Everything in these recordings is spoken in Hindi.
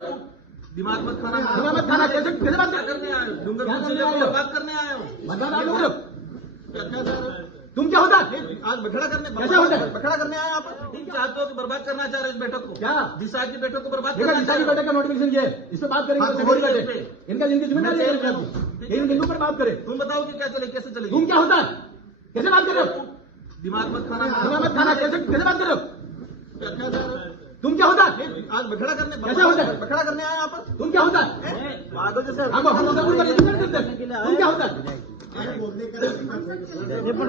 दिमाग मत खाना, कैसे बात करने आए हो? डूंगरपुर जिले को बर्बाद करने आए हो? तुम क्या होता आज बखड़ा करने, कैसे होता है? बखड़ा करने आए आप? तुम चाहते हो कि बर्बाद करना चाह रहे हो इस बैठक को? क्या दिशा की बैठक को बर्बाद देखा करना दिशा की बैठक का नोटिफिकेशन ये है, इस पर बात करेंगे। इनका जिनकी जिम्मेदारी है इन बिंदु पर बात करें। तुम बताओ कि क्या चले, कैसे चलेगी? तुम क्या होता है? कैसे बात कर रहे हो? दिमाग मत खाना, कैसे बात कर रहे हो? तुम क्या होता है? आज बखड़ा करने, कैसे होता है? बखड़ा करने आए आप? तुम क्या होता है? हम तुम क्या होता है?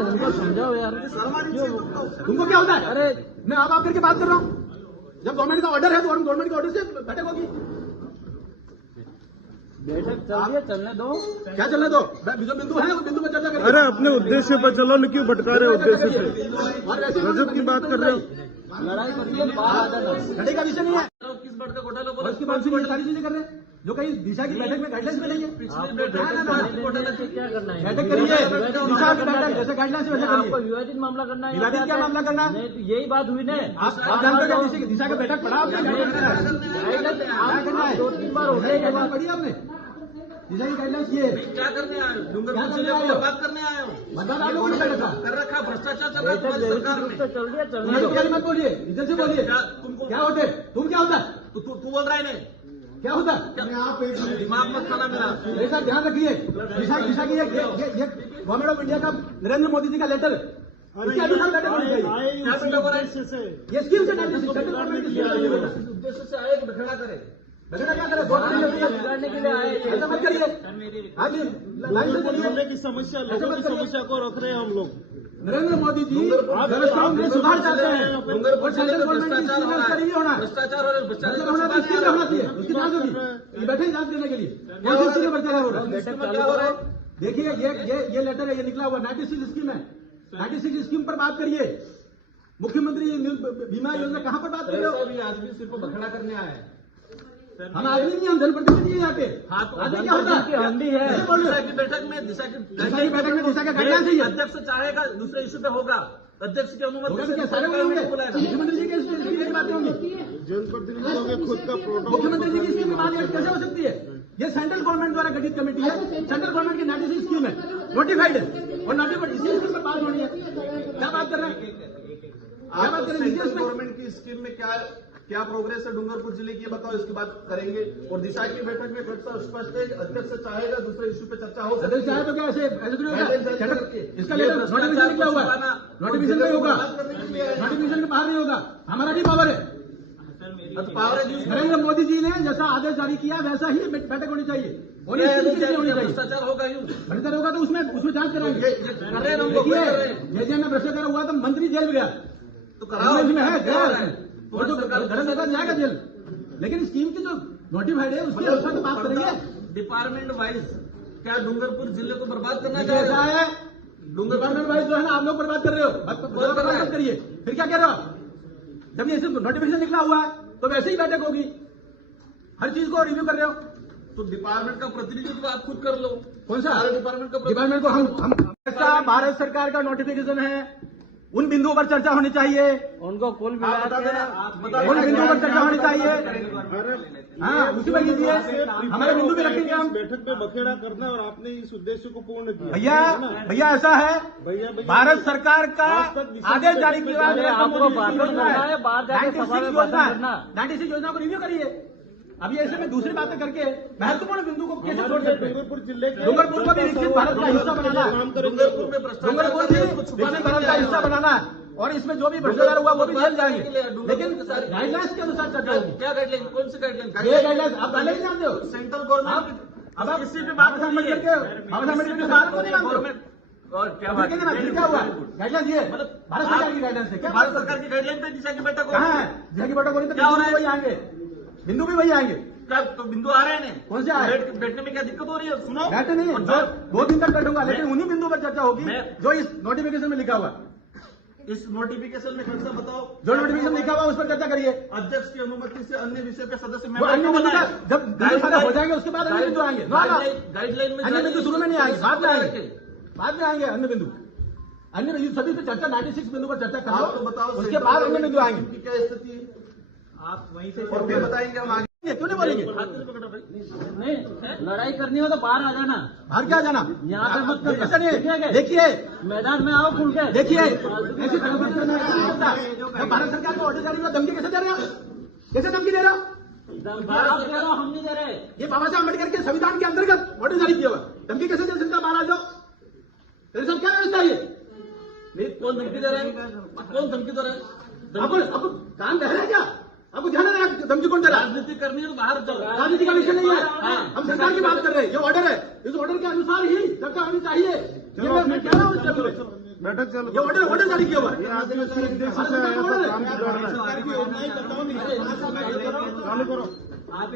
उनको समझाओ यार, तुमको क्या होता है? अरे मैं आप करके बात कर रहा हूँ। जब गवर्नमेंट का ऑर्डर है तो गवर्नमेंट के ऑर्डर से बैठक होगी। बैठक चल रही है, चलने दो। क्या चलने दो? जो बिंदु है उस बिंदु पर चर्चा करें। अरे अपने उद्देश्य पर चलो, क्यों भटका रहे हो उद्देश्य से? गजब की बात कर रहे हो। लड़ाई करिए, बाहर आ जाना। लड़ाई का विषय नहीं है। किस बढ़ते घोटाले को? उसके बाद से सारी चीजें कर रहे हैं जो कहीं दिशा की बैठक में गाइडलाइंस मिलेंगे। क्या करना है? बैठक करिए, दिशा की बैठक जैसे गाइडलाइंस वैसे आपको करिए। विवादित मामला करना है? विवादित क्या मामला करना है? नहीं तो यही बात हुई ना। आप जानते हो दिशा का बैठक पढ़ा आपने? गाइडलाइंस आप 2-3 बार हो गया बात पढ़ी आपने? दिशा की गाइडलाइंस ये क्या करने आए हो? डूंगरपुर जिले को बर्बाद करने आए हो? मतलब आप लोगों ने कर रखा कर रखा, भ्रष्टाचार चल रहा है तुम्हारी सरकार में। चल रही है, चलने दो। मत बोलिए, इधर से बोलिए। तुमको क्या होते? तुम क्या होता है? तू बोल रहा है नहीं? क्या होता है? दिमाग मत खाना मेरा। ऐसा ध्यान रखिए, दिशा की ये गवर्नमेंट ऑफ इंडिया का नरेंद्र मोदी जी का लेटर है। इसके अनुसार बैठक होनी चाहिए। क्या बैठक हो रहा है? ये स्कीम से सेंट्रल गवर्नमेंट की स्कीम है। इस उद्देश्य से आए कि बखड़ा करे? बगड़ा क्या करे? बिगाड़ने के लिए आए। ऐसा मत करिए। हाँ जी, लाइन से बोलिए। की समस्या, लोगों की समस्या को रख रहे हैं हम लोग। नरेंद्र मोदी जी व्यवस्थाओं में सुधार चाहते हैं और सेंट्रल गवर्नमेंट की स्कीम में नहीं होना है। भ्रष्टाचार और भ्रष्टाचार होना तो स्कीम में होना चाहिए। उसकी जांच होगी। ये बैठे जांच करने के लिए कौन सी स्कीम में भ्रष्टाचार हो रहा है? देखिए ये लेटर है, ये निकला हुआ 96 स्कीम है। 96 स्कीम पर बात करिए। मुख्यमंत्री बीमा योजना कहाँ पर बात कर रहे हो? आदमी सिर्फ बखड़ा करने आया है। हम आदमी नहीं, हम जनप्रतिनिधि हैं यहाँ पे। हाँ तो आदमी क्या होता है? हम भी है। दिशा की बैठक में दिशा की बैठक में दिशा का गाइडलाइन चाहिए। अध्यक्ष चाहेगा दूसरे इश्यू पे होगा, अध्यक्ष की अनुमति होगा से तो क्या सारे दूसरे होंगे? को बुलाएगा। मुख्यमंत्री जी की बातें होंगी। जनप्रतिनिधियों के खुद का प्रोटोकॉल, मुख्यमंत्री जी की स्कीम में बात कैसे हो सकती है? ये सेंट्रल गवर्नमेंट द्वारा गठित कमेटी है। सेंट्रल गवर्नमेंट की 96 स्कीम है, नोटिफाइड है और नोटिफाइड इसी स्कीम पर बात होनी है। क्या बात कर रहे हैं? क्या बात कर रहे हैं? गवर्नमेंट की स्कीम में क्या प्रोग्रेस है डूंगरपुर जिले की, बताओ, इसकी बात करेंगे। और दिशा की बैठक में स्पष्ट है, अध्यक्ष चाहेगा दूसरे इश्यू पे चर्चा हो सदस्य चाहे तो क्या ऐसे इसका लेटर नोटिफिकेशन निकला हुआ है, नोटिफिकेशन नहीं होगा, नोटिफिकेशन के बाहर नहीं होगा। हमारा भी पावर है। पावर है। नरेंद्र मोदी जी ने जैसा आदेश जारी किया वैसा ही बैठक होनी चाहिए। होनी चाहिए। भ्रष्टाचार होगा यूं भ्रष्टाचार होगा तो उसमें जांच कराएंगे। कर रहे हैं हम लोग। देखिए में भ्रष्टाचार हुआ तो मंत्री जेल गया, तो कराओ, इसमें है वो जो गलत सरकार जाएगा जेल। लेकिन स्कीम की जो नोटिफाइड है उसके अनुसार तो बात करेंगे। डिपार्टमेंट वाइज क्या डूंगरपुर जिले को बर्बाद करना चाह ऐसा रहे है डिपार्टमेंट वाइज जो है ना आप लोग बर्बाद कर रहे हो। बर्बाद करिए, फिर क्या कह रहे हो? जब ये सिर्फ नोटिफिकेशन निकला हुआ है तो वैसे ही बैठक होगी। हर चीज को रिव्यू कर रहे हो तो डिपार्टमेंट का प्रतिनिधित्व आप खुद कर लो। कौन सा डिपार्टमेंट का? डिपार्टमेंट को हम भारत सरकार का नोटिफिकेशन है, उन बिंदुओं पर चर्चा होनी चाहिए। उनको कुल मिला के उन बिंदुओं पर चर्चा होनी चाहिए। हाँ उसी पर कीजिए, हमारे बिंदु भी रखेंगे हम। बैठक में बखेड़ा करना और आपने इस उद्देश्य को पूर्ण किया। भैया ऐसा है, भारत सरकार का आदेश जारी किया है। आपको बात करना है, बाहर जाके सभा में बात करना। 96 योजना को रिव्यू करिए। अब ये ऐसे में दूसरी बातें करके महत्वपूर्ण बिंदु को कैसे छोड़ सकते हैं? डूंगरपुर जिले के डूंगरपुर को भी विकसित भारत का हिस्सा बनाना है। डूंगरपुर में डूंगरपुर भी विकसित भारत का हिस्सा बनाना है और इसमें जो भी भ्रष्टाचार हुआ वो भी जेल जाएंगे। लेकिन गाइडलाइंस के अनुसार चर्चा होगी। क्या गाइडलाइन? कौन सी गाइडलाइन? ये गाइडलाइंस आप गाइडलाइन जानते हो? सेंट्रल गवर्नमेंट अब आप इसी पे बाबा साहब अम्बेडकर के सहारे को नहीं मानते हो? और क्या फिर कहते ना फिर क्या हुआ? गाइडलाइंस ये मतलब भारत सरकार की गाइडलाइंस है। क्या भारत सरकार की गाइडलाइन पे दिशा की बैठक हो कहाँ है? दिशा की बैठक हो रही तो क्या हो रहा है? वही आएंगे, बिंदु भी वही आएंगे। क्या तो बिंदु आ रहे हैं? कौन से आए? बैठने में क्या दिक्कत हो रही है? सुनो, बैठे नहीं, और 2 दिन तक बैठूंगा, लेकिन उन्हीं बिंदु पर चर्चा होगी जो इस नोटिफिकेशन में लिखा हुआ। इस नोटिफिकेशन में खर्चा बताओ, जो नोटिफिकेशन लिखा हुआ उस पर चर्चा करिए। अध्यक्ष की अनुमति से अन्य विषय पे सदस्य वो अन्य बिंदु का जब बिंदु सारे हो जाएंगे उसके बाद अन्य बिंदु आएंगे। गाइडलाइन में अन्य बिंदु शुरू में नहीं आएंगे, बाद में आएंगे, बाद में आएंगे अन्य बिंदु। अन्य बिंदु सभी पे चर्चा 96 बिंदु पर चर्चा कराओ, तो बताओ उसके बाद अन्य बिंदु आएंगे। क्या स्थिति है? आप वहीं से और क्या बताएंगे हम आगे? क्यों नहीं बोलेंगे? नहीं, लड़ाई करनी हो तो बाहर आ जाना, बाहर क्या जाना? यहाँ पे मत करना। ऐसा नहीं ठीक है है। क्या? देखिए मैदान में आओ खुल के। देखिए ऐसी गड़बड़ करना नहीं होता। जब भारत सरकार को ऑर्डर जारी हुआ, धमकी कैसे दे रहे हो? कैसे धमकी दे रहे हो? आप दे रहे हो, हम नहीं दे रहे। ये बाबा साहब अम्बेडकर के संविधान के अंतर्गत ऑर्डर जारी किया हुआ, धमकी कैसे दे सकता? बाहर आ जाओ। तेरे साथ क्या व्यवस्था है ये? नहीं, कौन धमकी दे रहा है? कौन धमकी दे रहा है? आपको कान बह रहा है क्या? आपको ध्यान है धमकी कौन दे रहा है? राजनीति करनी है तो बाहर जाओ। राजनीति का विषय नहीं है। हाँ। हम सरकार की बात कर रहे हैं। ये ऑर्डर है, इस ऑर्डर के अनुसार ही चर्चा होनी चाहिए। ये मैं कह रहा हूँ इस चर्चा में। बैठक चलो। ये ऑर्डर जारी किया हुआ है। ये आदमी उसी उद्देश्य से आया था, काम बिगाड़ना है। चालू करो। आप